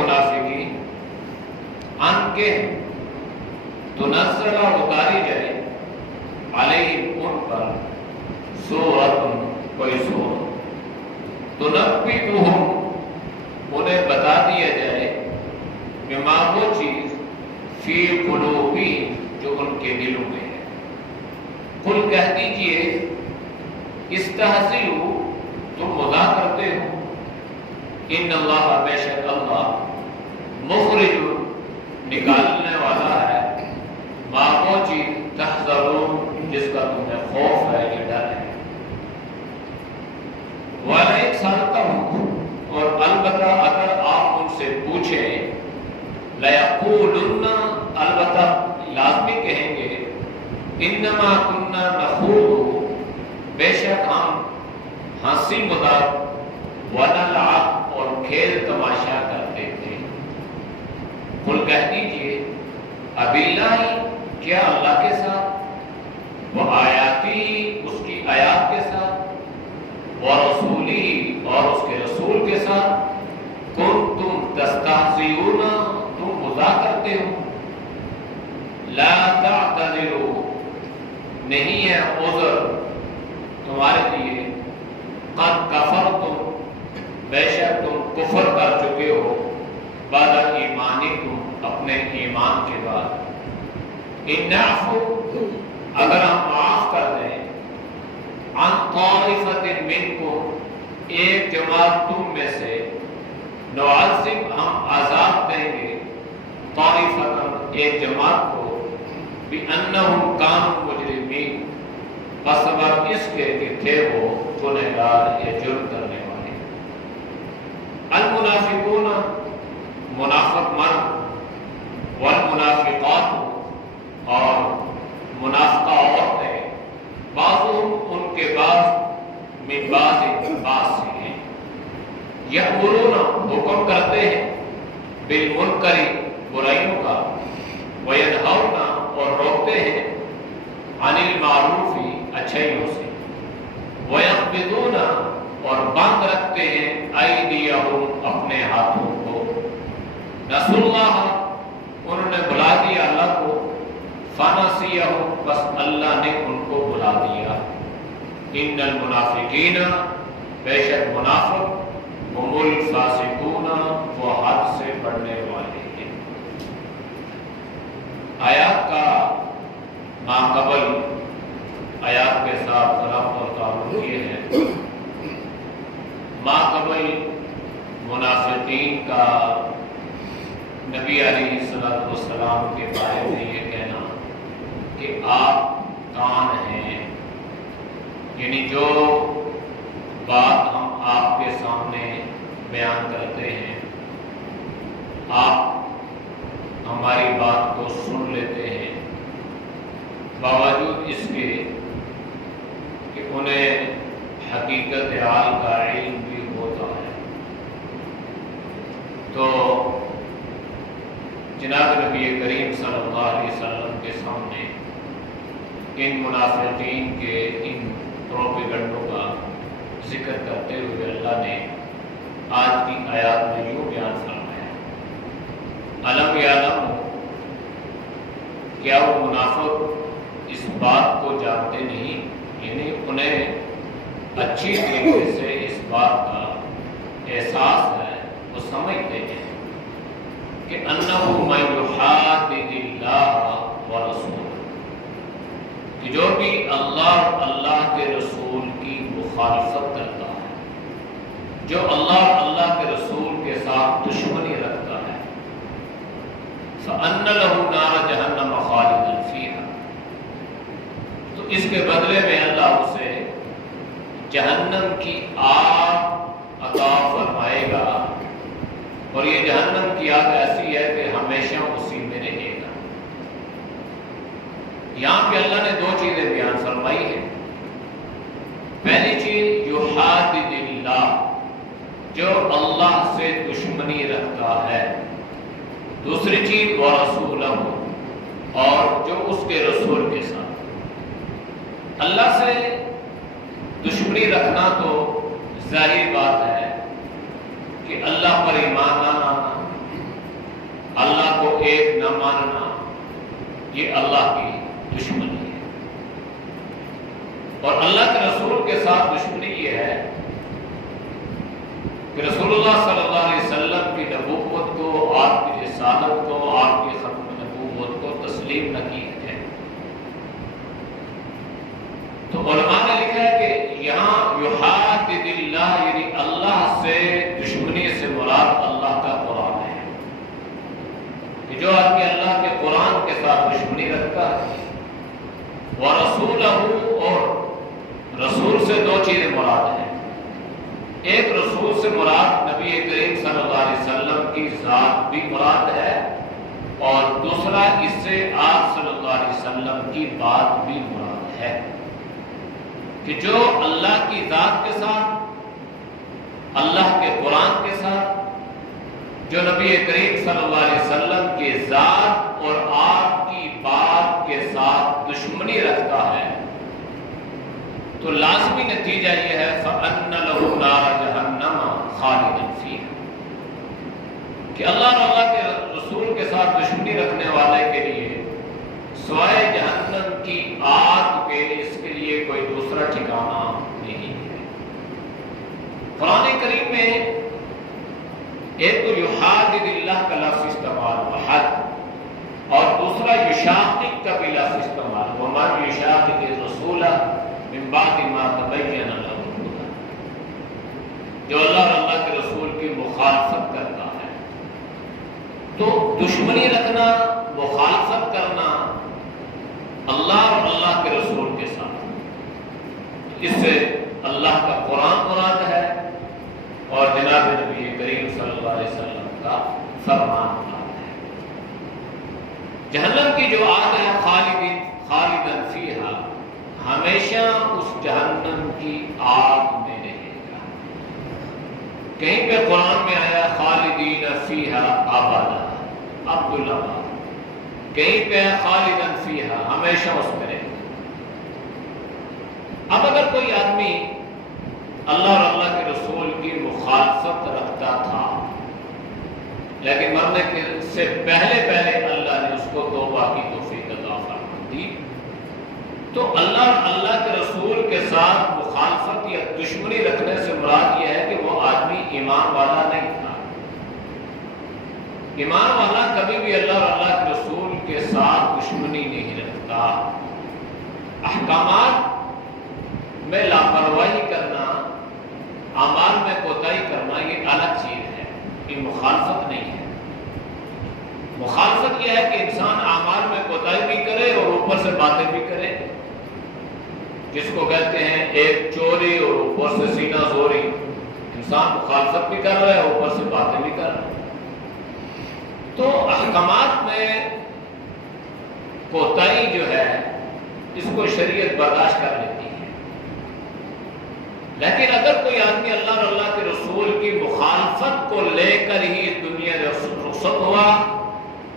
منافقین ان کے تنزل اتاری جائے علیہم ان پر سورۃ کوئی سورۃ تنبئہم انہیں بتا دیا جائے بما وہ چیز فی قلوبہم جو ان کے دلوں میں ہے. قل کہہ دیجئے استہزئوا تم مزاح کرتے ہو ان اللہ بے شک اللہ مخرج نکالنے والا ہے ما وہ چیز تحذرون جس کا تمہیں خوف ہے یا ڈر ہے. وَلَئِنْ سَأَلْتَهُمْ اور البتہ اگر آپ ان سے پوچھیں لَيَقُولُنَّ البتہ لازمی کہیں گے انما كنا نخوض بے شک ہم ہنسی مذاق ونلعب اور کھیل تماشا کرتے تھے. قل کہہ دیجئے اباللہ کیا اللہ کے ساتھ و آیاتی اس کی آیات کے ساتھ و رسولی اور اس کے رسول کے ساتھ کنتم تستہزئون تم مذاق کرتے ہو. لا تعتذروا نہیں ہے عذر تمہارے لیے قد کفرتم بے شک تم کفر کر چکے ہو بعد ایمانکم اپنے ایمان کے بعد. ان نعفو اگر ہم معاف کر دیں عن طائفۃ منکم ایک جماعت تم میں سے نعذب ہم عذاب دیں گے طائفۃ ایک جماعت کو بأنہم کانوا مجرمین بسبب اس کے کہ تھے وہ گنہگار یا جرم کرنے والے. المنافقون منافق مرد والمنافقات اور منافقہ عورتیں بعضهم ان کے بعض من بعض سے ہیں یأمرون حکم کرتے ہیں بالمنکر برائیوں کا وینہون اور روکتے ہیں عن المعروف اچھائیوں سے ویقبضون اور بند رکھتے ہیں ایدیہم اپنے ہاتھوں کو. نسوا اللہ انہوں نے بلا دیا اللہ کو فنسیہم بس اللہ نے ان کو بلا دیا. ان المنافقین بے شک منافق هم الفاسقون وہ حد سے بڑھنے والے ہیں. آیات کا ماقبل آیات کے ساتھ ربط اور تعلق یہ ہے ماقبل منافقین کا نبی علیہ السلام کے بارے میں یہ کہنا کہ آپ کان ہیں یعنی جو بات ہم آپ کے سامنے بیان کرتے ہیں آپ ہماری بات کو سن لیتے ہیں باوجود اس کے کہ انہیں حقیقت حال کا علم بھی ہوتا ہے. تو جناب نبی کریم صلی اللہ علیہ وسلم کے سامنے ان منافقین کے ان پروپیگنڈوں کا ذکر کرتے ہوئے اللہ نے آج کی آیات میں یوں بیان فرمایا علم یعلم کیا وہ منافق اس بات کو جانتے نہیں یعنی انہیں اچھی طریقے سے اس بات کا احساس ہے وہ سمجھتے ہیں کہ انہ من یحادد اللہ ورسولہ کہ جو بھی اللہ کے رسول کی مخالفت کرتا ہے جو اللہ کے رسول کے ساتھ دشمنی رکھتا ہے فَأَنَّ لَهُ نَارَ جَهَنَّمَ خَالِدًا فِيهَا تو اس کے بدلے میں اللہ اسے جہنم کی آگ عطا فرمائے گا اور یہ جہنم کی آگ ایسی ہے کہ ہمیشہ اسی میں رہے گا. یہاں پہ اللہ نے دو چیزیں بیان فرمائی ہیں. پہلی چیز یحادد اللہ جو اللہ سے دشمنی رکھتا ہے. دوسری چیز ورسولہ اور جو اس کے رسول کے ساتھ. اللہ سے دشمنی رکھنا تو ظاہر بات ہے کہ اللہ پر ایمان نہ لانا یہ اللہ کی دشمنی ہے۔ اور اللہ کے رسول کے ساتھ دشمنی یہ ہے کہ رسول اللہ صلی اللہ علیہ وسلم کی نبوت کو، آپ کی رسالت کو، آپ کی ختم نبوت کو تسلیم نہ کی جائے۔ تو علماء نے لکھا ہے کہ یہاں یحادد اللہ، یعنی اللہ سے دشمنی سے مراد اللہ کا قرآن ہے، کہ جو آدمی اللہ کے قرآن کے ساتھ دشمنی رکھتا ہے، وَرَسُولَهُ، اور رسول سے دو چیزیں مراد ہیں۔ ایک رسول سے مراد نبی کریم صلی اللہ علیہ وسلم کی ذات بھی مراد ہے، اور دوسرا اس سے آپ صلی اللہ علیہ وسلم کی بات بھی مراد ہے، کہ جو اللہ کی ذات کے ساتھ، اللہ کے قرآن کے ساتھ، جو نبی کریم صلی اللہ علیہ وسلم کے ذات اور آپ کی بات کے ساتھ دشمنی رکھتا ہے، تو لازمی نتیجہ یہ ہے فَأَنَّ لَهُ نَارَ جَهَنَّمَ خَالِدًا فِيهَا، کہ اللہ اور اللہ کے رسول کے ساتھ دشمنی رکھنے والے کے لیے سوائے جہنم کی آگ کے اس کے لیے کوئی دوسرا ٹھکانہ نہیں ہے۔ قرآن کریم میں ایک تو یحادد اللہ کا لفظ استعمال، وحد، اور دوسرا یشاقق کا بھی لفظ استعمال، وَمَن يُشَاقِقِ الرَّسُولَ مِن بَعْدِ مَا تَبَيَّنَ لَهُ الْهُدَىٰ، جو اللہ اور اللہ کے رسول کی مخالفت کرتا ہے۔ تو دشمنی رکھنا، مخالفت کرنا اللہ اور اللہ کے رسول کے ساتھ، اس سے اللہ کا قرآن مراد ہے اور جناب نبی کریم صلی اللہ علیہ وسلم کا فرمان مراد ہے۔ جہنم کی جو آگ ہے خالداً فیہا، ہمیشہ اس جہنم کی آگ میں رہے گا۔ کہیں پہ قرآن میں آیا خالدین فیہا ابدا، عبداللہ، کہیں پہ خالداً فیہا، ہمیشہ اس میں رہے گا۔ اب اگر کوئی آدمی اللہ اور اللہ کے رسول کی مخالفت رکھتا تھا، لیکن مرنے کے سے پہلے اللہ نے اس کو توبہ کی توفیق عطا فرما دی، تو اللہ اور اللہ کے رسول کے ساتھ مخالفت یا دشمنی رکھنے سے مراد یہ ہے کہ وہ آدمی ایمان والا نہیں تھا۔ ایمان والا کبھی بھی اللہ اور اللہ کے رسول کے ساتھ دشمنی نہیں رکھتا۔ احکامات میں لاپرواہی کرنا، اعمال میں کوتاہی کرنا، یہ الگ چیز ہے، یہ مخالفت نہیں ہے۔ مخالفت یہ ہے کہ انسان اعمال میں کوتاہی بھی کرے اور اوپر سے باتیں بھی کرے، جس کو کہتے ہیں ایک چوری اور اوپر سے سینہ زوری۔ انسان مخالفت بھی کر رہا ہے، اوپر سے باتیں بھی کر رہا ہے۔ تو احکامات میں کوتاہی جو ہے اس کو شریعت برداشت کر لیتی ہے، لیکن اگر کوئی آدمی اللہ اور اللہ کے رسول کی مخالفت کو لے کر ہی دنیا رخصت ہوا،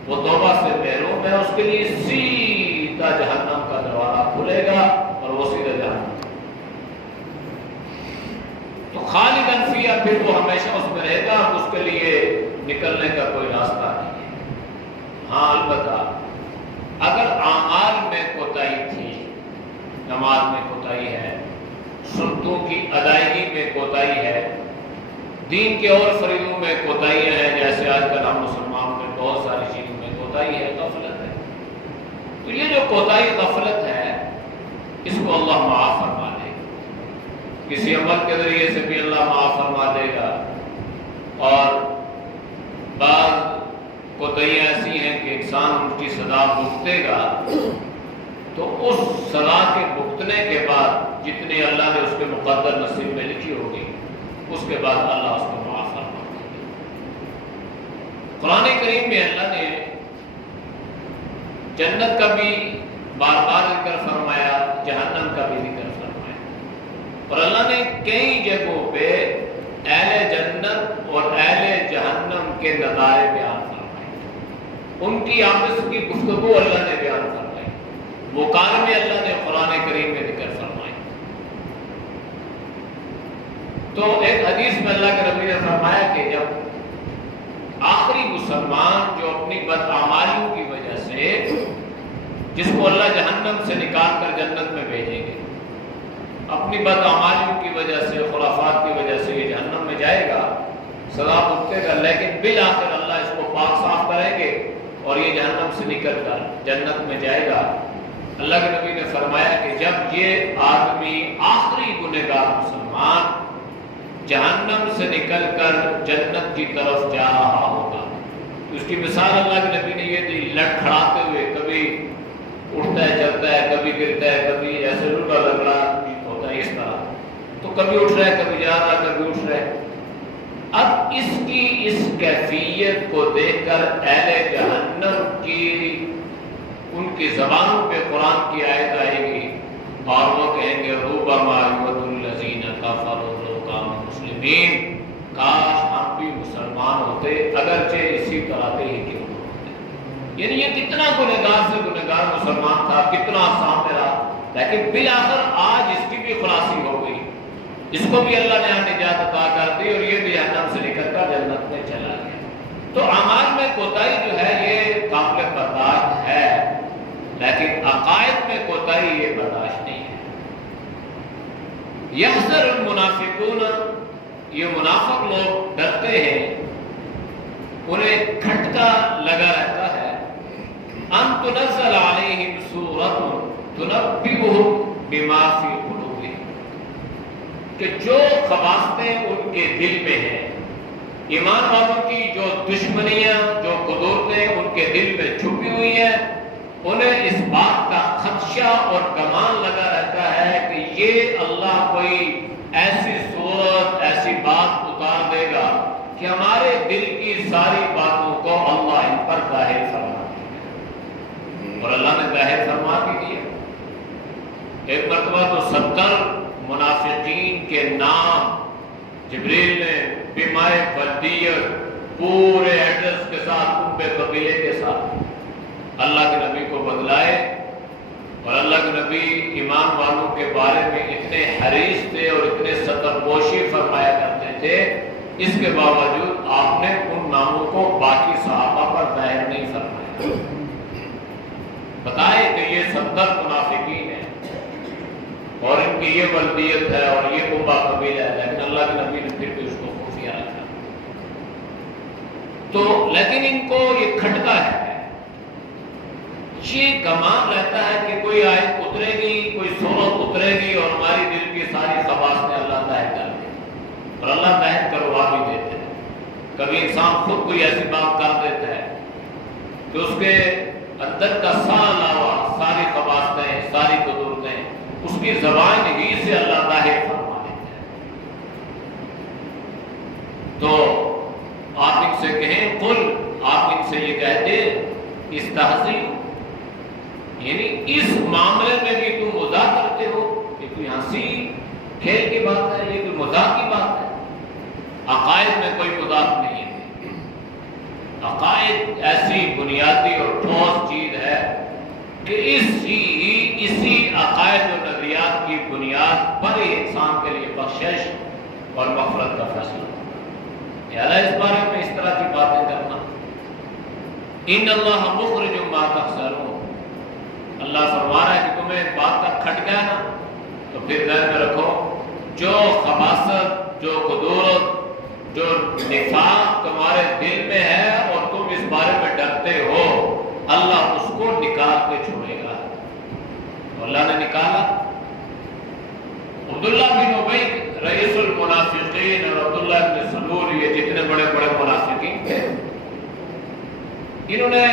وہ توبہ سے محروم ہے، اس کے لیے سیدھا جہنم کا دروازہ کھلے گا اور وہ سیدھا جہنم۔ تو خالداً فیہا، پھر وہ ہمیشہ اس میں رہے گا، اس کے لیے نکلنے کا کوئی راستہ نہیں ہے۔ ہاں البتہ اگر اعمال میں کوتاہی تھی، نماز میں کوتاہی ہے، سنتوں کی ادائیگی میں کوتاہی ہے، دین کے اور فریضوں میں کوتاہیاں ہیں، جیسے آج کل ہم مسلمانوں میں بہت ساری چیزوں میں کوتاہی ہے، غفلت ہے، تو یہ جو کوتاہی غفلت ہے اس کو اللہ معاف فرما دے گا، کسی عمل کے ذریعے سے بھی اللہ معاف فرما دے گا، اور بعض کوتاہیاں ایسی ہیں کہ انسان ان کی سزا بھگتے گا، تو اس سزا کے بھگتنے کے بعد جتنے اللہ نے اس کے مقدر نصیب میں لکھی ہوگی، اس کے بعد اللہ اس کو معاف فرما دے گا۔ قرآن کریم میں اللہ نے جنت کا بھی بار بار ذکر فرمایا، جہنم کا بھی ذکر فرمایا، اور اللہ نے کئی جگہوں پہ اہل جنت اور اہل جہنم کے نظارے بیان فرمائے، ان کی آپس کی گفتگو اللہ نے بیان فرمائی، مکالمے اللہ نے قرآن کریم میں ذکر فرمائے۔ تو ایک حدیث میں اللہ کے نبی نے فرمایا کہ جب آخری مسلمان جو اپنی بدعمالیوں کی وجہ سے جس کو اللہ جہنم سے نکال کر جنت میں بھیجیں گے. اپنی بدعمالیوں کی وجہ سے، خرافات کی وجہ سے یہ جہنم میں جائے گا، سزا بھگتے گا، لیکن بالآخر اللہ اس کو پاک صاف کریں گے اور یہ جہنم سے نکل کر جنت میں جائے گا. اللہ کے نبی نے فرمایا کہ جب یہ آدمی آخری گنہگار مسلمان جہنم سے نکل کر جنت کی طرف جا رہا ہوگا، تو اس کی مثال اللہ کے نبی نے یہ دی، لڑکھڑاتے ہوئے، کبھی اٹھتا ہے چلتا ہے، کبھی گرتا ہے، کبھی ایسے لڑکا لگڑا ہوتا ہے، اس طرح تو کبھی اٹھ رہا ہے، کبھی جا رہا ہے، کبھی اٹھ رہا ہے. اب اس کی اس کیفیت کو دیکھ کر اہل جہنم کی ان کی زبانوں پہ قرآن کی آیت آئے گی اور وہ کہیں گے ربما یود الذین کفروا لو کانوا مسلمین، کاش ہم بھی مسلمان ہوتے اگرچہ اسی طرح کے ہی کیوں نہ ہوتے. یعنی یہ کتنا گنہگار سے گنہگار مسلمان تھا، کتنا سامنے رہا، لیکن بالآخر آج اس کی بھی خلاصی ہو گئی، اس کو بھی اللہ نے نجات عطا کر دی اور یہ بھی جہنم سے نکل کر جنت میں چلا گیا. تو اعمال میں کوتاہی جو ہے یہ قابل برداشت ہے، لیکن عقائد میں کوتاہی یہ برداشت نہیں ہے. یحذر المنافقون، یہ منافق لوگ ڈرتے ہیں، انہیں کھٹکا لگا رہتا ہے، ان تنزل علیہم سورۃ تنبئہم بما فی قلوبہم، کہ جو خباثتیں ان کے دل میں ہیں، ایمان والوں کی جو دشمنیاں، جو قدورتیں ان کے دل میں چھپی ہوئی ہیں، انہیں اس بات کا خدشہ اور گمان لگا رہتا ہے کہ یہ اللہ کوئی ایسی صورت، ایسی بات اتار دے گا کہ ہمارے دل کی ساری باتوں کو اللہ ان پر ظاہر فرما دے گا. اور اللہ نے ظاہر فرما بھی دیا. ایک مرتبہ تو 70 منافقین کے نام جبریل نے بیمائے فردیت پورے ایڈریس کے ساتھ، ان پہ قبیلے کے ساتھ اللہ کے نبی کو بدلائے. اور اللہ کے نبی ایمان والوں کے بارے میں اتنے حریص تھے اور اتنے سترپوشی فرمایا کرتے تھے، اس کے باوجود آپ نے ان ناموں کو باقی صحابہ پر ظاہر نہیں فرمایا. بتائے کہ یہ 70 منافقین ہیں اور ان کی یہ بلدیت ہے اور یہ قبا قبیلہ ہے، لیکن اللہ کے نبی نے پھر بھی اس کو خفیہ رکھا. تو لیکن ان کو یہ کھٹکا ہے، یہ گمان رہتا ہے کہ کوئی آیت اترے گی، کوئی سورت اترے گی اور ہماری دل کی ساری خباثتیں اللہ ظاہر کر دے گا، اور اللہ ظاہر کروا بھی دیتے ہیں. کبھی انسان خود کوئی ایسی بات کر دیتا ہے کہ اس کے اندر کا علاوہ ساری خباثتیں، ساری قدورتیں اس کی زبان ہی سے اللہ ظاہر فرما دیتا ہے. تو آپ ان سے کہیں قل، آپ ان سے یہ کہتے استہزئوا، یعنی اس معاملے میں بھی تم مذاق کرتے ہو، یہ کوئی ہنسی کھیل کی بات ہے، یہ کوئی مذاق کی بات ہے. عقائد میں کوئی مذاق نہیں ہے. عقائد ایسی بنیادی اور ٹھوس چیز ہے کہ اسی عقائد و نظریات کی بنیاد پر ہی انسان کے لیے بخشش اور مغفرت کا فیصلہ ہوتا ہے. اس بارے میں اس طرح کی باتیں کرنا، ان اللہ مخرج ما تحذرون، اللہ فرما رہا ہے کہ تمہیں بات کا کھٹ گیا نا، تو پھر ذہن میں رکھو جو خباثت، جو قدورت، جو نفاق تمہارے دل میں ہے اور تم اس بارے میں ڈرتے ہو، اللہ اس کو نکال کے چھوڑے گا. اللہ نے نکالا. عبداللہ بن ابی رئیس المنافقین اور عبداللہ بن سلول، یہ جتنے بڑے بڑے منافقین تھے، انہوں نے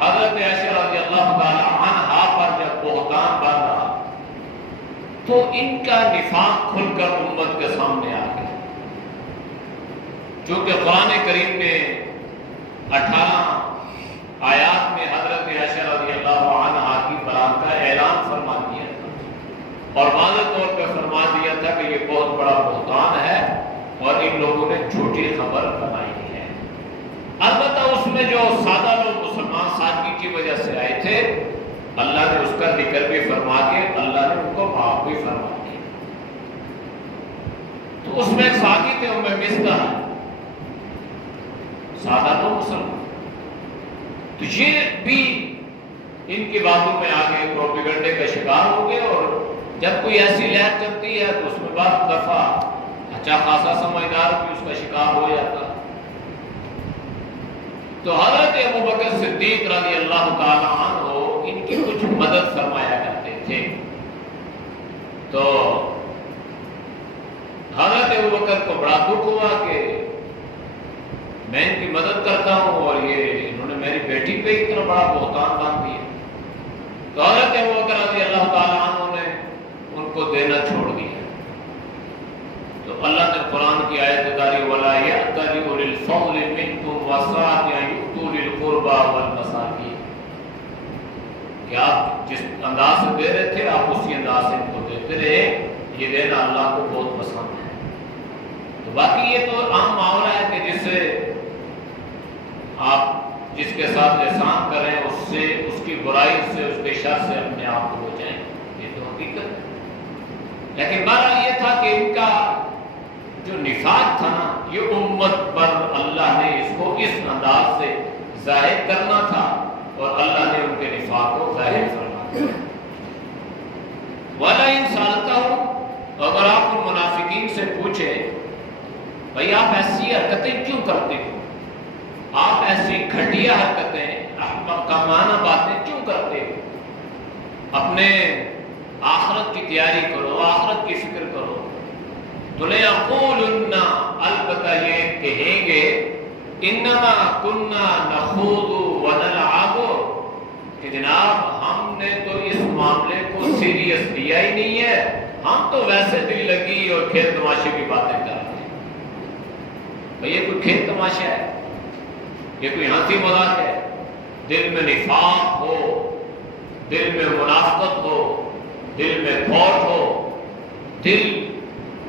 حضرت عائشہ رضی اللہ تعالی عنہا پر جب بہتان باندھا تو ان کا نفاق کھل کر امت کے سامنے آ گیا. چونکہ قرآن کریم نے 18 آیات میں حضرت عائشہ رضی اللہ عنہا کی برات کا اعلان فرما دیا تھا اور واضح طور پہ فرما دیا تھا کہ یہ بہت بڑا بہتان ہے اور ان لوگوں نے جھوٹی خبر بنائی ہے. البتہ اس میں جو سادہ لوگ مسلمان سادگی کی وجہ سے آئے تھے، اللہ نے اس کا ذکر بھی فرما کے اللہ نے ان کو معاف بھی فرما دیا. تو اس میں ایک صحابی تھے ام مصطح، سادہ لوگ مسلمان، تو یہ بھی ان کی باتوں میں آگے پروپیگنڈے کا شکار ہو گئے، اور جب کوئی ایسی لہر چلتی ہے تو اس میں بعض دفعہ اچھا خاصا سمجھدار بھی اس کا شکار ہو جاتا۔ تو حضرت ابوبکر صدیق رضی اللہ تعالی عنہ ان کی کچھ مدد فرمایا کرتے تھے۔ تو حضرت ابوبکر کو بڑا دکھ ہوا کہ میں ان کی مدد کرتا ہوں اور یہ انہوں نے میری بیٹی پہ اتنا بڑا بہتان باندھ دیا۔ تو حضرت ابوبکر رضی اللہ تعالی عنہ نے ان کو دینا چھوڑ دیا۔ تو اللہ نے قرآن کی آیت اتاری وَلَا يَأْتَلِ أُولِي الْفَضْلِ مِنْكُمْ وَالسَّعَةِ أَن يُؤْتُوا أُولِي الْقُرْبَى وَالْمَسَاكِينَ، کہ آپ جس انداز سے دے رہے تھے آپ اسی انداز سے ان کو دیتے رہے، یہ دینا اللہ کو بہت پسند ہے۔ تو باقی یہ تو عام معاملہ ہے کہ جس سے آپ جس کے ساتھ احسان کریں اس سے، اس کی برائی سے، اس کے شر سے اپنے آپ کو بچائیں، یہ تو حقیقت ہے۔ لیکن بہرحال یہ تھا کہ ان کا جو نفاق تھا نا، یہ امت پر اللہ نے اس کو اس انداز سے ظاہر کرنا تھا، اور اللہ نے ان کے نفاق کو ظاہر کرنا تھا۔ وَلَا إِن سَأَلْتَهُمْ، اگر آپ ان منافقین سے پوچھیں بھئی آپ ایسی حرکتیں کیوں کرتے ہو، آپ ایسی گھٹیا حرکتیں، احمقانہ باتیں کیوں کرتے ہو، اپنے آخرت کی تیاری کرو، آخرت کی فکر کرو، تو لَيَقُولُنَّ، البتہ یہ کہیں گے إِنَّمَا كُنَّا نَخُوضُ وَنَلْعَبُ، کہ جناب ہم نے تو اس معاملے کو سیریس لیا ہی نہیں ہے، ہم تو ویسے دل لگی اور کھیل تماشے کی باتیں کر رہے ہیں۔ بھئی یہ کوئی کھیل تماشا ہے، یہ کوئی ہنسی مذاق ہے؟ دل میں نفاق ہو، دل میں منافقت ہو، دل میں کھوٹ ہو، دل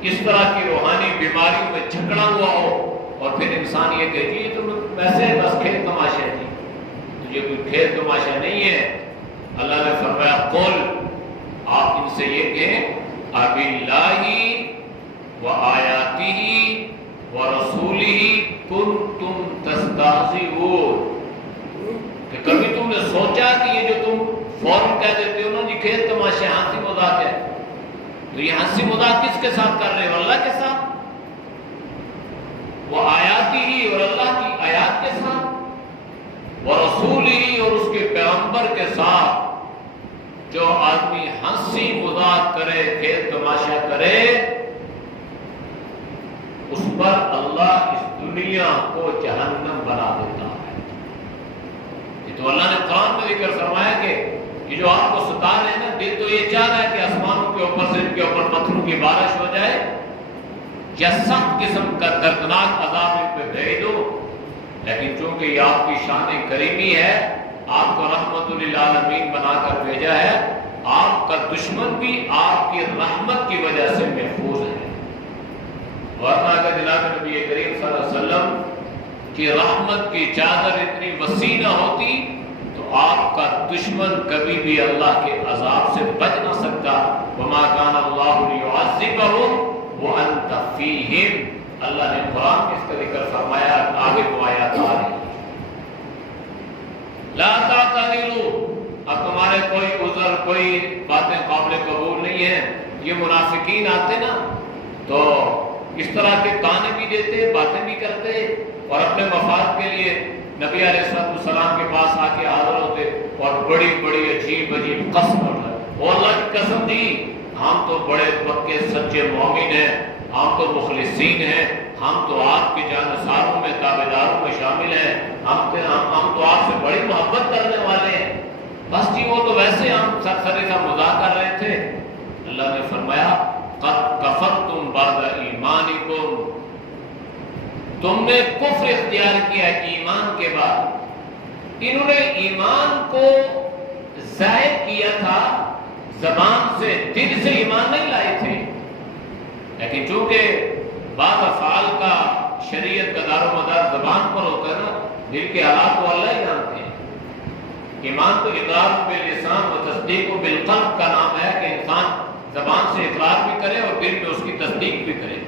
اس طرح کی روحانی بیماریوں میں جھکڑا ہوا ہو، اور پھر انسان یہ کہے کہ یہ تو ویسے بس کھیل تماشا ہے، تو یہ کوئی کھیل تماشا نہیں ہے۔ اللہ نے فرمایا قل، آپ ان سے یہ کہیں أَبِاللَّهِ وَآيَاتِهِ وَرَسُولِهِ كُنْتُمْ تَسْتَهْزِئُونَ، کہ کبھی تم نے سوچا کہ یہ جو تم فوراً کہہ دیتے ہو نا جی کھیل تماشے ہنسی مذاق ہے، تو یہ ہنسی مذاق کس کے ساتھ کر رہے ہو؟ اللہ کے ساتھ، وہ آیاتی ہی، اور اللہ کی آیات کے ساتھ، وہ رسول ہی، اور اس کے پیغمبر کے ساتھ۔ جو آدمی ہنسی مذاق کرے، کھیل تماشا کرے، اس پر اللہ اس دنیا کو جہنم بنا دیتا ہے۔ یہ تو اللہ نے قرآن میں ذکر فرمایا کہ یہ جو آپ کو ستا رہے ہیں نا، دل تو یہ چاہ رہا ہے کہ آسمانوں کے اوپر سے ان کے اوپر پتھروں کی بارش ہو جائے، یا سخت قسم کا دردناک عذاب ان پہ بھیج دو، لیکن چونکہ یہ آپ کی شان کریمی ہے، آپ کو رحمت للعالمین بنا کر بھیجا ہے، آپ کا دشمن بھی آپ کی رحمت کی وجہ سے محفوظ ہے۔ ورنہ اگر جناب نبی کریم صلی اللہ علیہ وسلم کی رحمت کی چادر اتنی وسیع نہ ہوتی تو آپ کا دشمن کبھی بھی اللہ کے عذاب سے بچ نہ سکتا۔ وَمَا كَانَ اللَّهُ لِيُعَذِّبَهُمْ وَأَنْتَ فِيهِمْ، اللہ نے قرآن میں اس کا ذکر فرمایا، آگے وہ آیات آ رہی ہے۔ لا تعتذروا، اب تمہارے کوئی عذر، کوئی باتیں قابل قبول نہیں ہیں۔ یہ منافقین آتے نا تو اس طرح کے تانے بھی دیتے، باتیں بھی کرتے، اور اپنے مفاد کے لیے نبی علیہ السلام کے پاس آ کے حاضر ہوتے اور بڑی بڑی عجیب عجیب قسم اٹھائے، وہ اللہ کی قسم دی، ہم تو بڑے پکے سچے مومن ہیں، ہم تو مخلصین ہیں، ہم تو آپ کے جانثاروں میں، تابعداروں میں شامل ہیں، ہم تو آپ سے بڑی محبت کرنے والے ہیں۔ بس جی وہ تو ویسے ہم سرسری سا مذاق کر رہے تھے۔ اللہ نے فرمایا قد کفرتم بعد ایمانکم، تم نے کفر اختیار کیا ایمان کے بعد۔ انہوں نے ایمان کو ظاہر کیا تھا زبان سے، دل سے ایمان نہیں لائے تھے، لیکن چونکہ بعض افعال کا شریعت کا دار و مدار زبان پر ہوتا ہے نا، دل کے حالات کو اللہ ہی جانتے ہیں۔ ایمان تو اقرار باللسان و تصدیق بالقلب کا نام ہے کہ انسان زبان سے اقرار بھی کرے اور دل میں اس کی تصدیق بھی کرے۔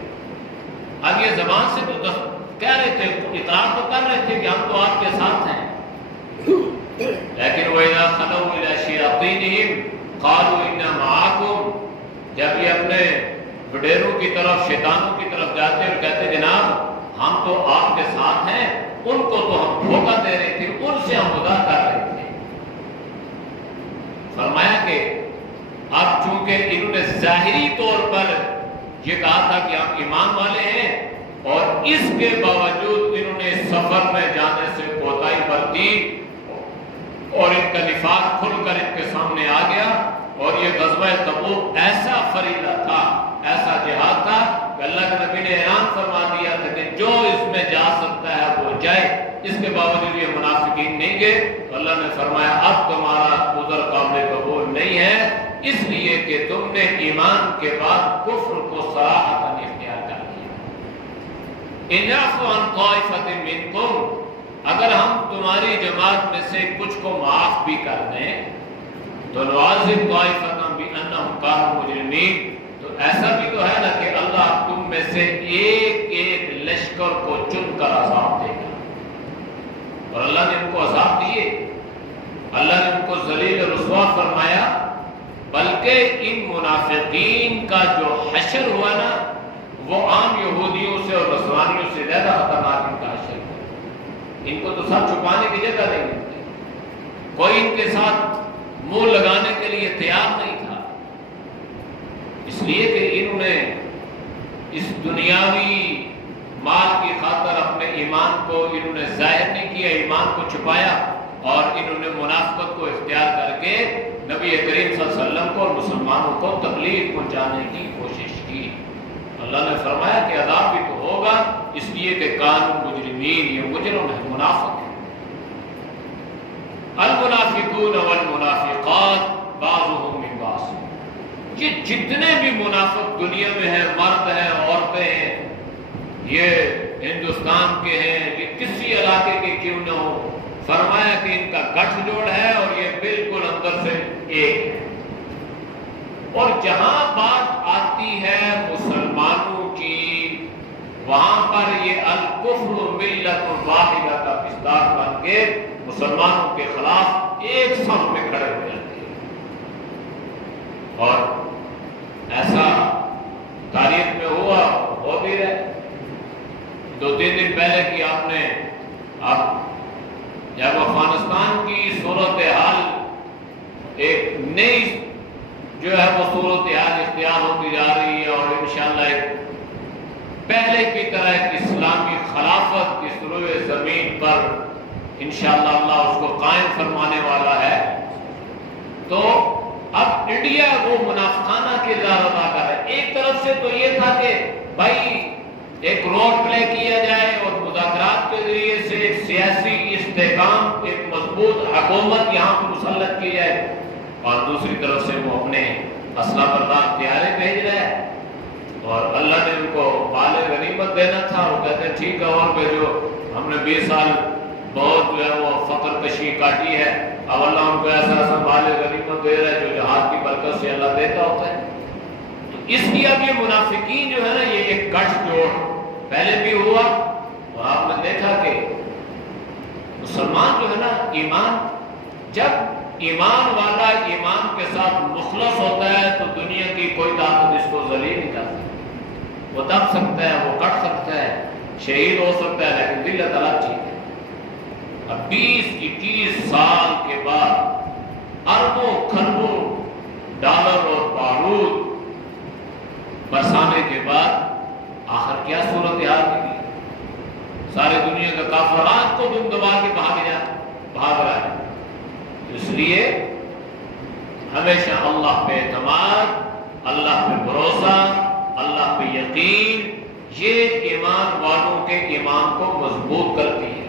اب یہ زبان سے تو کہہ رہے تھے، اقرار تو کر رہے تھے کہ ہم تو آپ کے ساتھ ہیں، لیکن وَإِذَا خَلَوْا إِلَىٰ قالوا انا معاکم، جب یہ اپنے وڈیروں کی طرف، شیطانوں کی طرف جاتے اور کہتے جناب ہم تو آپ کے ساتھ ہیں، ان کو تو ہم دھوکہ دے رہے تھے، ان سے ہم مداح کر رہے تھے۔ فرمایا کہ اب چونکہ انہوں نے ظاہری طور پر یہ کہا تھا کہ آپ ایمان والے ہیں، اور اس کے باوجود انہوں نے سفر میں جانے سے کوتاہی برتی اور ان کا نفاق کھل کر ان کے سامنے آ گیا، اور یہ غزوہ تبوک ایسا فریضہ تھا، ایسا جہاد تھا کہ اللہ کے نبی نے اعلان فرما دیا تھا کہ جو اس میں جا سکتا ہے وہ جائے، اس کے باوجود یہ منافقین نہیں گئے، تو اللہ نے فرمایا اب تمہارا عذر قابل قبول نہیں ہے، اس لیے کہ تم نے ایمان کے بعد کفر کو صراحتاً اختیار کر لیا۔ ان یعفو عن طائفۃ منکم، اگر ہم تمہاری جماعت میں سے کچھ کو معاف بھی کر دیں تو نعذب طائفۃ بانہم کانوا مجرمین، تو ایسا بھی تو ہے نا کہ اللہ تم میں سے ایک ایک لشکر کو چن کر عذاب دے گا، اور اللہ نے ان کو عذاب دیے، اللہ نے ان کو ذلیل رسوا فرمایا، بلکہ ان منافقین کا جو حشر ہوا نا وہ عام یہودیوں سے اور نصرانیوں سے زیادہ خطرناک ان کا حشر ہوا۔ ان کو تو سب چھپانے کی جگہ نہیں ملتی، کوئی ان کے ساتھ منہ لگانے کے لیے تیار نہیں تھا، اس لیے کہ انہوں نے اس دنیاوی مال کی خاطر اپنے ایمان کو انہوں نے ظاہر نہیں کیا، ایمان کو چھپایا، اور انہوں نے منافقت کو اختیار کر کے نبی کریم صلی اللہ علیہ وسلم کو اور مسلمانوں کو تکلیف پہنچانے کی کوشش کی۔ اللہ نے فرمایا کہ عذاب بھی تو ہوگا، اس لیے کہ کانوا مجرمین، یہ مجرم ہے، منافق ہے۔ المنافقون والمنافقات بعضهم من بعض، یہ جتنے بھی منافق دنیا میں ہیں، مرد ہیں، عورتیں ہیں، یہ ہندوستان کے ہیں، یہ کسی علاقے کے کیوں نہ ہو، فرمایا کہ ان کا گٹھ جوڑ ہے اور یہ بالکل اندر سے ایک ہے، اور جہاں بات آتی ہے مسلمانوں کی، وہاں پر یہ الکفر ملت واحدہ کا مصداق بن کے مسلمانوں کے خلاف ایک صف میں کھڑے ہو جاتے ہیں، اور ایسا تاریخ میں ہوا، ہو بھی رہے۔ 2-3 دن پہلے کی آپ نے، اب جب افغانستان کی صورتحال ایک نئی جو ہے وہ صورتحال اختیار ہوتی جا رہی ہے، اور انشاءاللہ ایک پہلے کی طرح ایک اسلامی خلافت کی روئے زمین پر انشاءاللہ اللہ اس کو قائم فرمانے والا ہے، تو اب انڈیا وہ منافقانہ کردار ادا کر رہا ہے۔ ایک طرف سے تو یہ تھا کہ بھائی ایک رول پلے کیا جائے اور مذاکرات کے ذریعے سے ایک سیاسی استحکام، ایک مضبوط حکومت یہاں پر مسلط کی جائے، اور دوسری طرف سے وہ اپنے اسلحہ بردار طیارے بھیج رہے ہیں، اور اللہ نے ان کو مال غنیمت دینا تھا، وہ کہتے ہیں ٹھیک ہے اور بھیجو، ہم نے 20 سال بہت جو ہے وہ فقر کشی کاٹی ہے، اب اللہ ان کو ایسا ایسا مال غنیمت دے رہا ہے جو جہاد کی برکت سے اللہ دیتا ہوتا ہے۔ تو اس لیے اب یہ منافقین جو ہے نا، یہ ایک گٹھ جوڑ پہلے بھی ہوا، اور آپ نے دیکھا کہ مسلمان جو ہے نا، ایمان، جب ایمان والا ایمان کے ساتھ مخلص ہوتا ہے تو دنیا کی کوئی طاقت اس کو ذلیل نہیں کر سکتی، وہ دب سکتا ہے، وہ کٹ سکتا ہے، شہید ہو سکتا ہے، لیکن دل تعالیٰ ٹھیک ہے۔ اب 20-21 سال کے بعد اربوں کھربوں ڈالر اور بارود برسانے کے بعد آخر کیا صورتحال نکلی؟ سارے دنیا کا کافرات کو دم دبا کے بھاگ رہا ہے۔ اس لیے ہمیشہ اللہ پہ اعتماد، اللہ پہ بھروسہ، اللہ پہ یقین، یہ ایمان والوں کے ایمان کو مضبوط کرتی ہے۔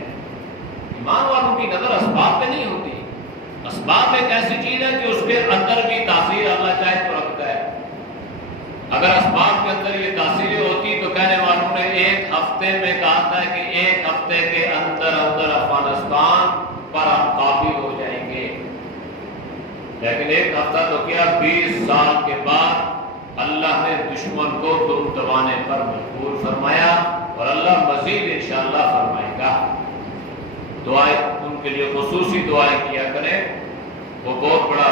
ایمان والوں کی نظر اسباب پہ نہیں ہوتی، اسباب ایک ایسی چیز ہے کہ اس کے اندر بھی تاثیر اللہ چاہے تو رکھتا ہے۔ اگر اسباب کے اندر یہ تاثیریں ہوتی تو کہنے والوں نے 1 ہفتے میں کہا تھا کہ 1 ہفتے کے اندر افغانستان پر ہم قابل ہو جائیں گے، لیکن 1 ہفتہ تو کیا، 20 سال کے بعد اللہ نے دشمن کو دم دبانے پر مجبور فرمایا، اور اللہ مزید انشاءاللہ فرمائے گا۔ دعائیں ان کے لیے خصوصی دعائیں کیا کریں، وہ بہت بڑا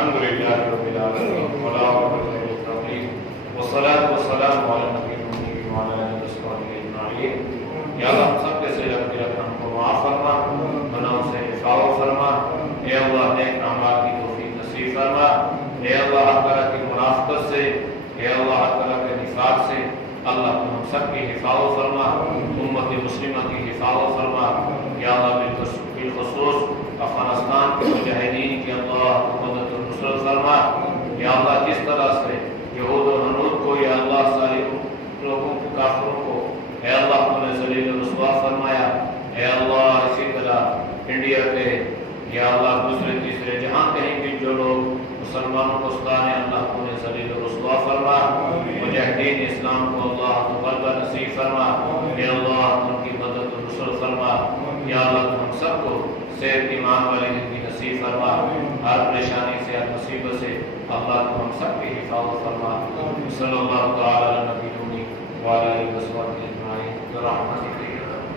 الحمدللہ رب العالمین ولا حول ولا قوة الا باللہ والصلاة والسلام علی نبی الامی وعلی آلہ وصحبہ اجمعین۔ یا اللہ ہم سب کے سجدہ کی رقم کو معاف فرما، گناہوں سے حفاظت فرما، اے اللہ نیک اعمال کی توفیق نصیب فرما، اے اللہ ہر طرح کی منافقت سے، اے اللہ ہر طرح کے نفاق سے اللہ تو ہم سب کی حفاظت فرما، امت مسلمہ کی حفاظت فرما، یا اللہ بالخصوص افغانستان کے مجاہدین کی اللہ مدد و نصرت فرما، یا اللہ جس طرح سے یہود و ہنود کو یا اللہ سارے لوگوں کو کافروں کو اے اللہ تو نے ذلیل و رسوا فرمایا، اے اللہ اسی طرح انڈیا کے یا اللہ دوسرے تیسرے جہاں کہیں بھی جو لوگ مسلمانوں کو ستانے اللہ کو نے ذلیل و رسوا فرما، مجاہدین اسلام کو اللہ تو غلبہ نصیب فرما، اے اللہ ان کی مدد و نصرت فرما، یا اللہ تو ہم سب کو صحت ایمان والی زندگی نصیب فرما، ہر پریشانی سے ہر مصیبت سے اللہ تو ہم سب کی حفاظت فرما، صلی اللہ تعالی علی نبی الامی وعلی آلہ وصحبہ اجمعین برحمتک یا ارحم۔